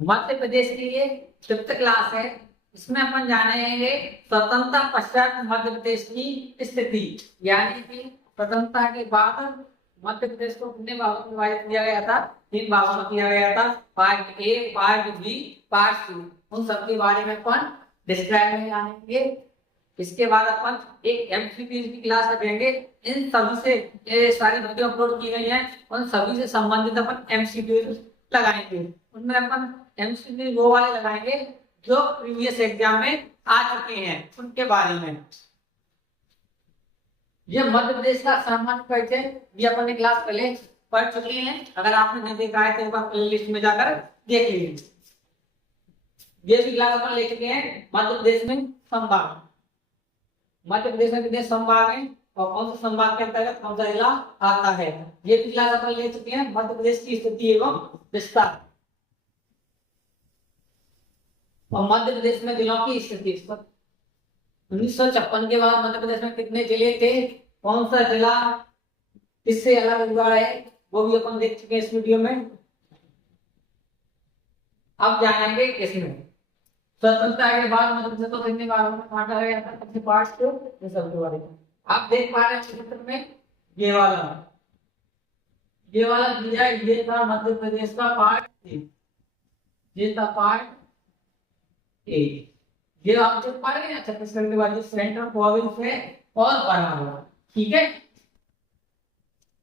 मध्य प्रदेश की ये fifth class है। इसमें अपन जानेंगे स्वतंत्रता पश्चात मध्य प्रदेश की स्थिति, यानी कि स्वतंत्रता के बाद मध्य प्रदेश को कितने भागों में विभाजित किया गया था? 3 भागों में किया गया था, part A, part B, part C. उन सबके बारे में अपन डिस्क्राइब में जानेंगे। इसके बाद अपन एक एमसीक्यू की क्लास रखेंगे। इन सभी से ये सारी वीडियो अपलोड की गई है, उन सभी से संबंधित अपन एमसीक्यू लगाएंगे। उनमें अपन एमसीक्यू वो वाले लगाएंगे जो प्रीवियस एग्जाम में आ चुके हैं, उनके बारे में। ये मध्य प्रदेश का सामान्य परिचय ये अपन ने क्लास पहले पढ़ चुके हैं। अगर आपने नहीं देखा है तो एक बार प्ले लिस्ट में जाकर देख लीजिए। ये भी क्लास अपन ले चुके हैं। मध्य प्रदेश में संभाग, मध्य प्रदेश में कितने संभाग हैं और कौन से संभाग के अंतर्गत कौन सा जिला आता है, ये भी क्लास अपन ले चुके हैं। मध्य प्रदेश की स्थिति एवं विस्तार और मध्य प्रदेश में जिलों की स्थिति। 1956 के बाद मध्य प्रदेश में कितने जिले थे, कौन सा जिला किससे अलग हुआ है, वो भी अपन देख चुके हैं इस वीडियो में। अब जानेंगे इसमें स्वतंत्रता के बाद मध्य प्रदेश को कितने भागों में बांटा गया था, कितने पार्ट्स को, ये सब के बारे में आप देख पा रहे हैं चित्र में। ये वाला दिया, ये था मध्य प्रदेश का पार्ट ए, ये था पार्ट ए। ये आप देख पा रहे हैं छत्तीसगढ़ के बाद सेंट्रल प्रोविंस है और बना हुआ, ठीक है।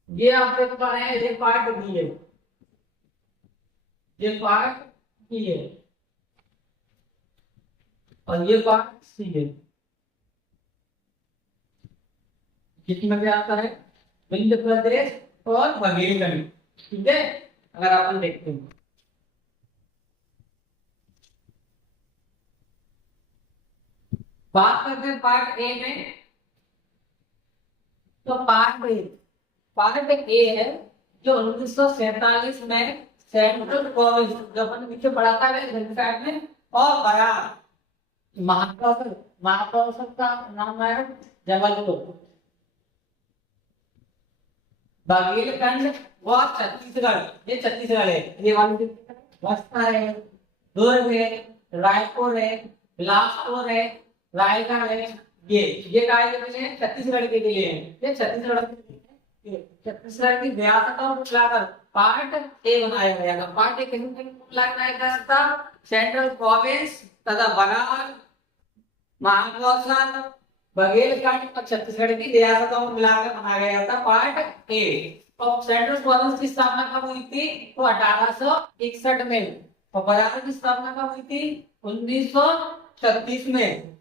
ये आप देख पा रहे हैं, ये पार्ट बी है, ये पार्ट बी है और ये पार्ट सी है। कितना भी आता है मध्य प्रदेश और बुंदेलखंड, ठीक है। अगर अपन देखते हैं बात करते हैं पार्ट ए में, तो पार्ट ए है जो 1947 में सेंट्रल प्रोविंस, जो अपन पीछे पढ़ा था में, और गया महाराष्ट्र का नाम है जबलपुर। बुंदेलखंड वो छत्तीसगढ़, ये छत्तीसगढ़ है, ये वाली बस्तर है, दुर्ग है, रायपुर है, बिलासपुर है, रायगढ़ है। ये काय के लिए है? छत्तीसगढ़ के लिए है। ये छत्तीसगढ़ की रियासतों को मिलाकर पार्ट ए बनाया गया था। पार्ट ए किन किन को बनाया गया था? सेंट्रल प्रोविंस तथा बंगाल, महाराष्ट्र, बुंदेलखंड और छत्तीसगढ़ की रियासतों को मिलाकर बनाया गया था पार्ट ए। तो सेंट्रल प्रोविंस की स्थापना कब हुई थी? तो 1861 में। और बंगाल की स्थापना कब हुई थी? 1936 में।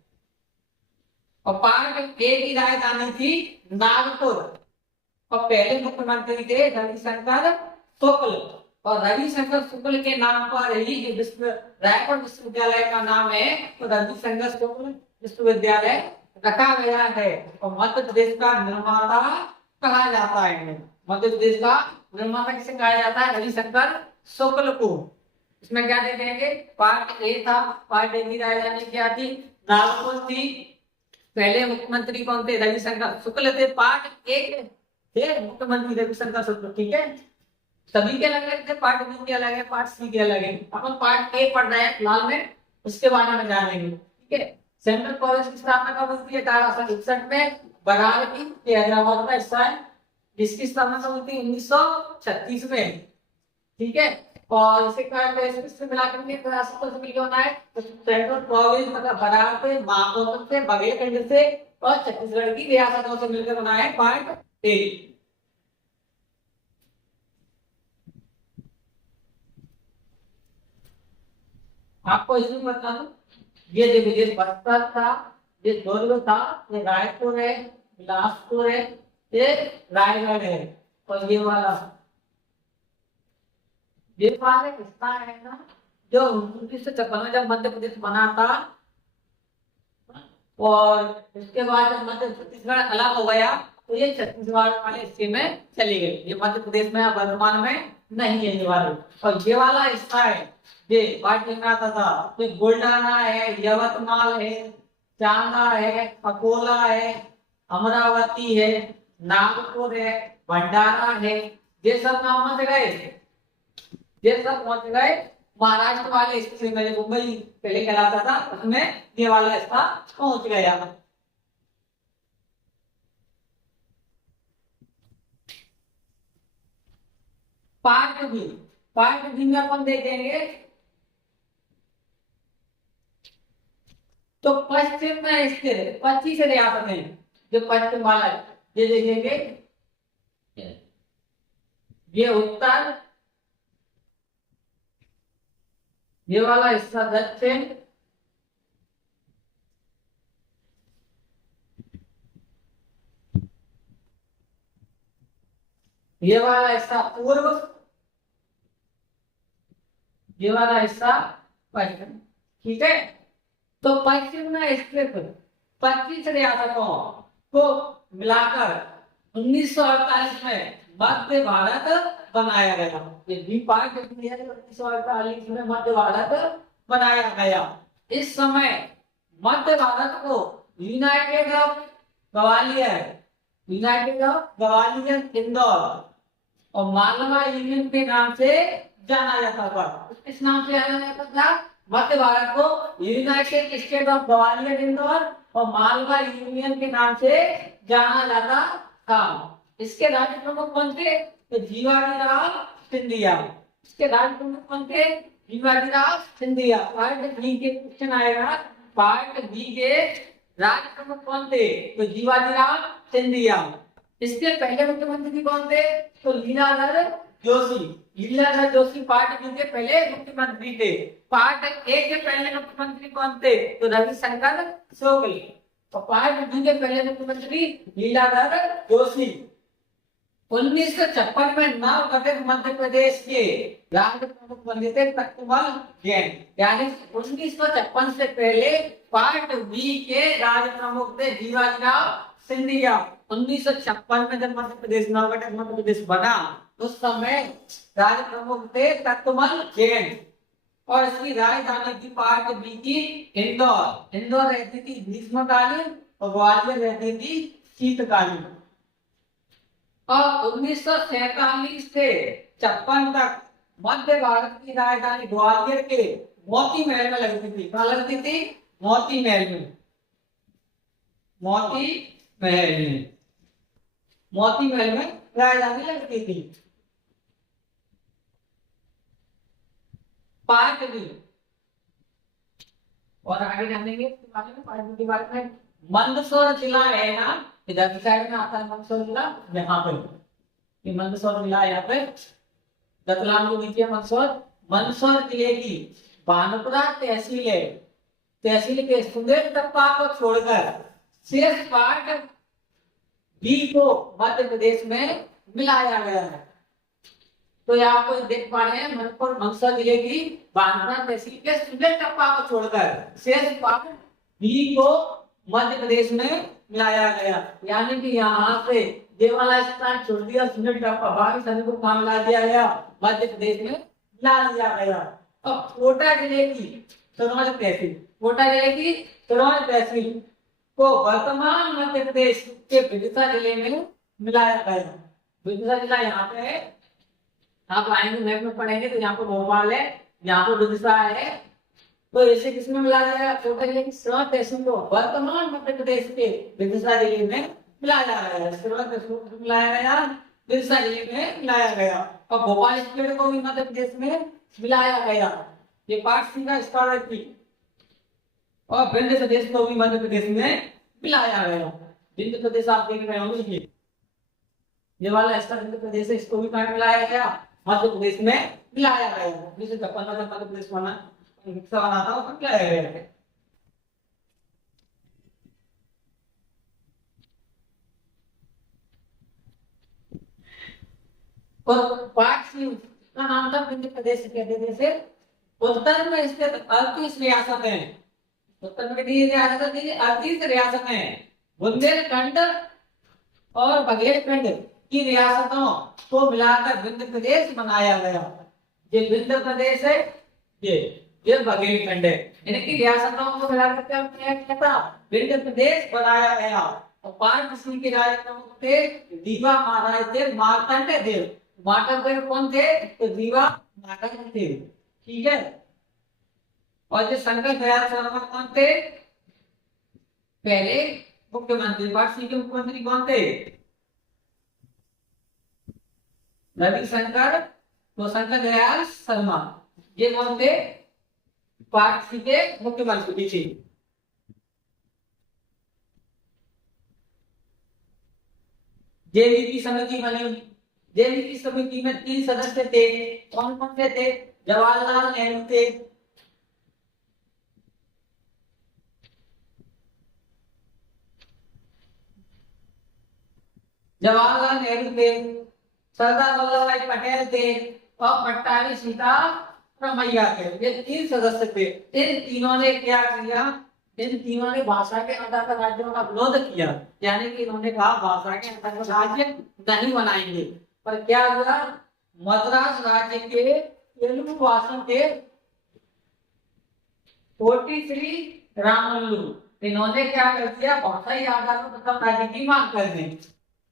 और पार्ट ए की राजधानी थी नागपुर और पहले मुख्यमंत्री थे रविशंकर शुक्ल। और रविशंकर शुक्ल के नाम पर ही रायपुर विश्वविद्यालय का नाम है, तो रविशंकर शुक्ल विश्वविद्यालय रखा गया है। और मध्य प्रदेश का निर्माता कहा जाता है, मध्य प्रदेश का निर्माता किसे कहा जाता है? रविशंकर शुक्ल को। इसमें क्या देख देंगे? पार्ट ए था, पार्ट ए की राजधानी क्या थी? नागपुर थी। पहले मुख्यमंत्री कौन थे? रविशंकर शुक्ल थे। पार्ट ए थे मुख्यमंत्री रविशंकर शुक्ल, ठीक है। सभी के अलग अलग थे, पार्ट बी के अलग है, पार्ट सी के अलग है। अपन पार्ट ए पढ़ रहे हैं फिलहाल में, उसके बारे में जानेंगे, ठीक है। सेंट्रल कॉलेज की स्थापना कब हुई थी? 1861 में। बंगाल की हैदराबाद का हिस्सा है, जिसकी स्थापना कब हुई थी? 1936 में, ठीक है। और इसे से मिलाकर के रियासतों से मिलकर बना है, तो सेंट्रल प्रोविंस मतलब बंगाल से, महाराष्ट्र से, बुंदेलखंड से और छत्तीसगढ़ की रियासतों से मिलकर बना है पार्ट ए। आपको इसमें बता दूं, ये देखो, ये बस्तर था, ये दुर्ग था, ये रायपुर है, बिलासपुर है, ये रायगढ़ है। और ये वाला हिस्सा है ना, जो 1956 में जब मध्य प्रदेश बना था, और इसके बाद जब मध्य छत्तीसगढ़ अलग हो गया तो ये छत्तीसगढ़ वाले हिस्से में चली गई। ये मध्य प्रदेश में वर्तमान में नहीं है ये वाले। और ये वाला हिस्सा है, ये पार्ट में आता था, तो बुल्ढाना है, यवतमाल है, चांगा है, अकोला है, अमरावती है, नागपुर है, भंडारा है। ये सब नाम से गए, ये सब पहुंच गए महाराष्ट्र वाले हिस्से में मुंबई पहले कहलाता था, उसमें ये वाला हिस्सा पहुंच गया। पार्ट बी, पार्ट बी में अपन देखेंगे तो पश्चिम में स्थित 25 रियासतें, जो पश्चिम वाला है ये देखेंगे, ये उत्तर, ये वाला हिस्सा दक्षिण, ये वाला हिस्सा पूर्व, ये वाला हिस्सा पश्चिम। ठीक है, तो पश्चिम में स्थित 25 रियासतों को मिलाकर 1948 में मध्य भारत बनाया गया। ये भी पार्ट 1948 में मध्य भारत बनाया गया। इस समय मध्य भारत को United of Gwalior, United of Gwalior Indore और मालवा यूनियन के नाम से जाना जाता था। किस नाम से जाना जाता था? मध्य भारत को United state of Gwalior Indore और मालवा यूनियन के नाम से जाना जाता था। इसके राज्य प्रमुख कौन थे? तो जीवाजीराव सिंधिया। इसके राज्य प्रमुख कौन थे? जीवाजीराव सिंधिया। पार्ट बी के क्वेश्चन आएगा, पार्ट बी के राज्य प्रमुख कौन थे? तो जीवाजीराव सिंधिया। इसके पहले मुख्यमंत्री कौन थे? तो लीलाधर जोशी। लीलाधर जोशी पार्ट बी के पहले मुख्यमंत्री थे। पार्ट ए के पहले मुख्यमंत्री कौन थे? तो रविशंकर शुक्ल। तो पार्ट बी के पहले मुख्यमंत्री लीलाधर जोशी। 1956 में नव गठित मध्य प्रदेश के राज्य प्रमुख बने थे तख्तमल जैन। यानी 1956 से पहले पार्ट बी के राज्य प्रमुख थे जीवाजीराव सिंधिया। 1956 में जब मध्य प्रदेश नव गठित मध्य प्रदेश बना उस समय राज्य प्रमुख थे तख्तमल जैन और इसकी राजधानी थी पार्ट बी की इंदौर। इंदौर रहती थी ग्रीष्मकालीन और ग्वालियर रहती थी शीतकालीन। और 1947 से 56 तक मध्य भारत की राजधानी ग्वालियर के मोती महल में लगती थी। कहाँ लगती थी? मोती महल में। मोती महल में, मोती महल में राजधानी लगती थी। पार्ट बी और आगे जानेंगे पार्ट बी के बारे में। मंदसौर जिला है ना, इधर की साइड में आता है मंदसौर जिला, यहाँ पे ये मंदसौर जिला है। यहाँ पे रतलाम को नीचे मंदसौर। मंदसौर जिले की भानुपुरा तहसील है, तहसील के सुंदर टप्पा को छोड़कर शेष पार्ट बी को मध्य प्रदेश में मिलाया गया है। तो यहाँ आपको देख पा रहे हैं मंदसौर जिले की भानुपुरा तहसील के सुंदर टप्पा को छोड़कर शेष पार्ट बी को मध्य प्रदेश में मिलाया गया। यानी कि यहाँ से ये वाला स्थान छोड़ दिया, सुंदर टप्पा बाकी सभी को कहाँ मिला दिया गया? मध्य प्रदेश में मिला दिया गया। अब कोटा जिले की तनौज तहसील, कोटा जिले की तनौज तहसील को वर्तमान मध्य प्रदेश के विदिशा जिले में मिलाया गया। विदिशा जिला यहाँ पे है, आप आएंगे मैप में पढ़ेंगे तो यहाँ पर भोपाल है, यहाँ पर विदिशा है। तो इसे किसमें मिलाया गया? कोटा जिले की तनौज तहसील को वर्तमान मध्य प्रदेश के विदिशा जिले में मिलाया गया। मिलाया गया, विदिशा जिले में मिलाया गया। और भोपाल स्टेट को भी मध्य प्रदेश में मिलाया गया। ये पार्ट सी का स्टार थी। और विंध्य प्रदेश को भी मध्य प्रदेश में मिलाया गया। विंध्य प्रदेश आप देख रहे होंगे, ये वाला हिस्सा विंध्य प्रदेश है, इसको भी कहाँ मिलाया गया? मध्य प्रदेश में मिलाया गया। जैसे मध्य प्रदेश बना हिस्सा बना था उसमें मिलाया गया है। और पार्ट सी का नाम था विंध्य प्रदेश कहते थे। उत्तर में स्थित 38 रियासतें, उत्तर में कितनी रियासतें थी? 38 रियासतें। बुंदेलखंड और बघेलखंड की रियासतों को मिलाकर विंध्य प्रदेश बनाया गया। ये विंध्य प्रदेश है, ये बघेलखंड है। इनकी रियासतों को मिलाकर क्या था? विंध्य प्रदेश बनाया गया। और पार्ट सी के राज्य प्रमुख थे दीवा महाराज थे मार्तंड देव। मार्तंड देव कौन थे? तो दीवा महाराज थे। ठीक है। और जो शंकर दयाल शर्मा कौन थे? पहले मुख्यमंत्री। पार्ट सी के मुख्यमंत्री कौन थे? रविशंकर तो शंकर दयाल शर्मा, ये कौन थे? पार्ट सी के मुख्यमंत्री थे। जेबीपी समिति बनी। जेबीपी समिति में 3 सदस्य थे। कौन कौन से थे? जवाहरलाल नेहरू थे, जवाहरलाल नेहरू थे, सरदार वल्लभ भाई पटेल थे और पट्टाभी सीतारमैया थे। ये 3 सदस्य थे। इन तीनों ने क्या किया? इन तीनों ने भाषा के अंतर्गत राज्यों का विरोध किया, यानी कि इन्होंने कहा भाषा के अंतर्गत राज्य नहीं बनाएंगे। पर क्या हुआ? मद्रास राज्य के तेलुगु भाषी थे 43 रामल्लू, इन्होंने क्या कर दिया? भाषाई आधार पर प्रथम राज्य की मांग कर दी।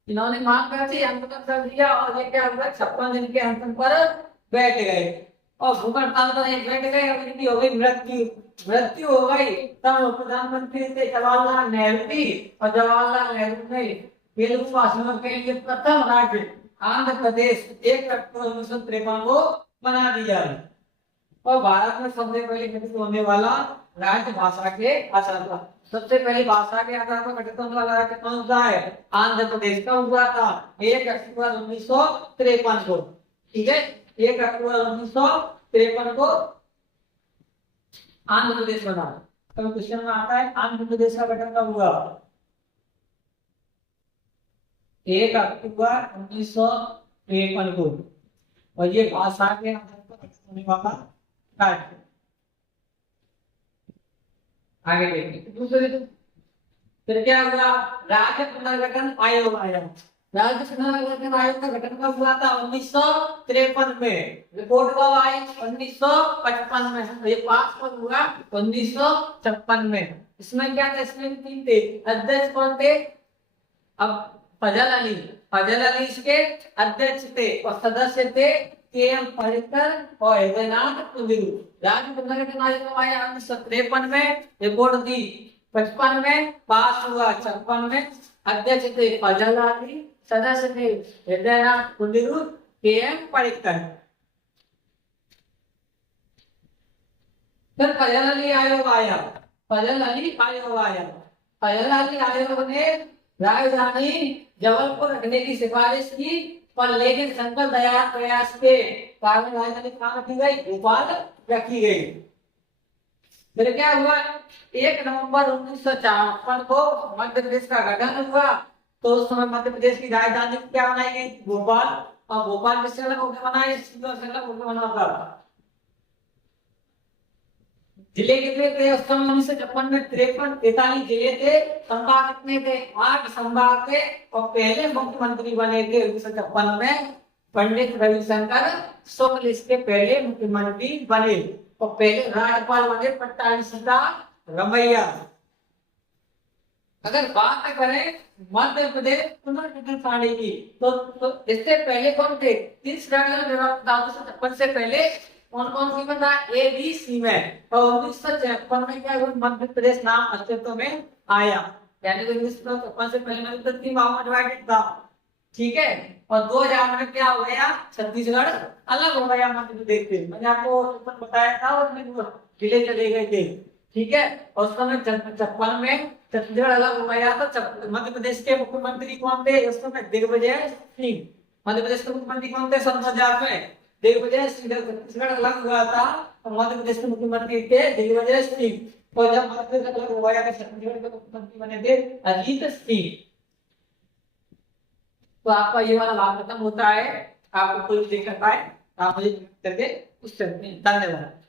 इन्होंने मांग कर दी, आंदोलन कर दिया और ये क्या हुआ? 56 दिन के अंतर पर बैठ गए और भूख हड़ताल पर बैठ गए और इनकी हो गई मृत्यु। मृत्यु हो गई तब प्रधानमंत्री थे जवाहरलाल नेहरू जी, और जवाहरलाल नेहरू ने तेलुगु भाषियों के लिए प्रथम राज्य आंध्र प्रदेश 1 अक्टूबर 1953 को बना दिया। और भारत में सबसे पहले गठित होने वाला राज्य भाषा के आधार पर, सबसे पहली भाषा के आधार पर गठित होने वाला राज्य कौन सा है? आंध्र प्रदेश। का हुआ था 1 अक्टूबर 1953 को। ठीक है, 1 अक्टूबर 1953 को आंध्र प्रदेश बना। तो क्वेश्चन में आता है आंध्र प्रदेश का गठन कब हुआ? 1 अक्टूबर 1953 को। और ये भाषा के आधार पर गठित होने वाला राज्य। आगे देखिए दूसरे। फिर क्या हुआ? राज्य पुनर्गठन आयोग आया। राज्य पुनर्गठन आयोग का गठन कब हुआ था? 1953 में। रिपोर्ट कब आई? 1955 में। ये पास कब हुआ? 1956 में। इसमें क्या था? इसमें 3 थे। अध्यक्ष कौन थे? अब फजल अली। फजल अली इसके अध्यक्ष थे और सदस्य थे के.एम. पर्रिकर और हृदयनाथ कुंदरू। राज्य पुनर्गठन आयोग कब आया? 1953 में। रिपोर्ट दी 55 में, पास हुआ 56 में। अध्यक्ष थे फजल अली, सदस्य थे हृदयनाथ कुंदरू, के.एम. पर्रिकर। फिर फजल अली आयोग आया। फजल अली आयोग आया। फजल अली आयोग ने राजधानी जबलपुर रखने की सिफारिश की, पर लेकिन शंकर दयाल प्रयास के कारण राजधानी कहाँ रखी गई? भोपाल रखी गई। फिर क्या हुआ? 1 नवंबर 1954 को मध्य प्रदेश का गठन हुआ। तो उस समय मध्य प्रदेश की राजधानी क्या बनाई गई? भोपाल। और भोपाल किससे अलग होकर बना था? जिले कितने थे उस समय? 1956 में 43 जिले थे। संभाग कितने थे? 8 संभाग थे। और पहले मुख्यमंत्री बने थे 1956 में पंडित रविशंकर शुक्ल, इसके पहले मुख्यमंत्री बने। और पहले राज्यपाल बने पट्टाभी सीतारमैया। अगर बात करें मध्य प्रदेश पुनर्गठन प्रणाली की, तो इससे पहले कौन थे? 30 राज्यों से पहले कौन कौन सी में था? ए बी सी में। और 1953 में क्या हुआ? मध्य प्रदेश नाम अस्तित्व में आया। यानी कि 1953 से पहले मध्य प्रदेश 3 भागों में डिवाइडेड था। ठीक है। और 2000 में क्या हो गया? छत्तीसगढ़ अलग हो गया मध्य प्रदेश से। मैंने आपको ऊपर बताया था और जिले चले गए थे। ठीक है। और उस समय 56 में छत्तीसगढ़ अलग हो गया था। मध्य प्रदेश के मुख्यमंत्री कौन थे उस समय? दिग्विजय सिंह। मध्य प्रदेश के मुख्यमंत्री कौन थे 2000 में? दिग्विजय सिंह। छत्तीसगढ़ अलग हुआ था और मध्य प्रदेश के मुख्यमंत्री थे दिग्विजय सिंह। और जब मध्य प्रदेश अलग हो गया था छत्तीसगढ़ के मुख्यमंत्री बने थे अजीत सिंह। तो आपका ये वाला भाग खत्म होता है। आपको कोई दिक्कत आए आप मुझे करके पूछ सकते हैं। धन्यवाद।